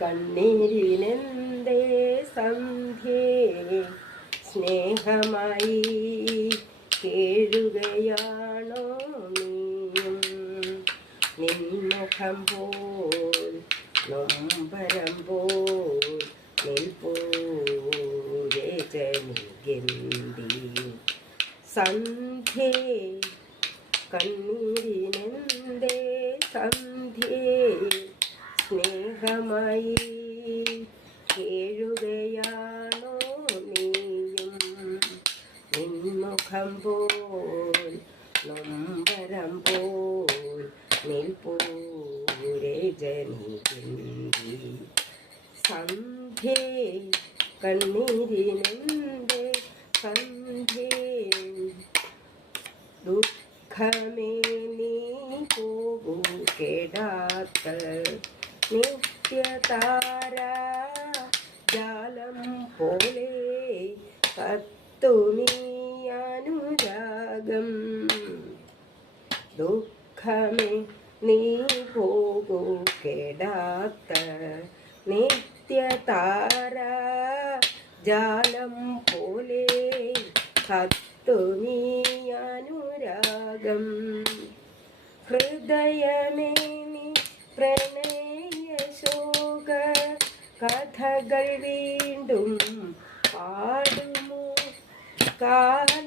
കണ്ണീരിനെന്തേ സന്ധ്യേ സ്നേഹമായി കേഴുകയാണോ നീയും നിൻമുഖം പോൽ നൊമ്പരം പോൽ നിൽപ്പൂ രജനിഗന്ധി സന്ധ്യേ കണ്ണീരിനെന്തേ സന്ധ്യേ സ്നേഹമായി കേഴുകയാണോ നീയും നിൻമുഖം പോൽ നൊമ്പരം പോൽ നിൽപ്പൂ രജനിഗന്ധി സന്ധ്യേ കണ്ണീരിനെന്തേ സന്ധ്യേ ദുഃഖമേ നീ പോകൂ കെടാത്ത നിത്യതാര ജാലം പോലെ കത്തു നീ അനുരാഗം ദുഃഖമേ നീ പോകൂ കെടാത്ത നിത്യതാര ജാലം പോലെ കത്തു നീ അനുരാഗം ഹൃദയമേ നീ പ്രണയ ശോക കഥകൾ വീണ്ടും പാടുമോ കാല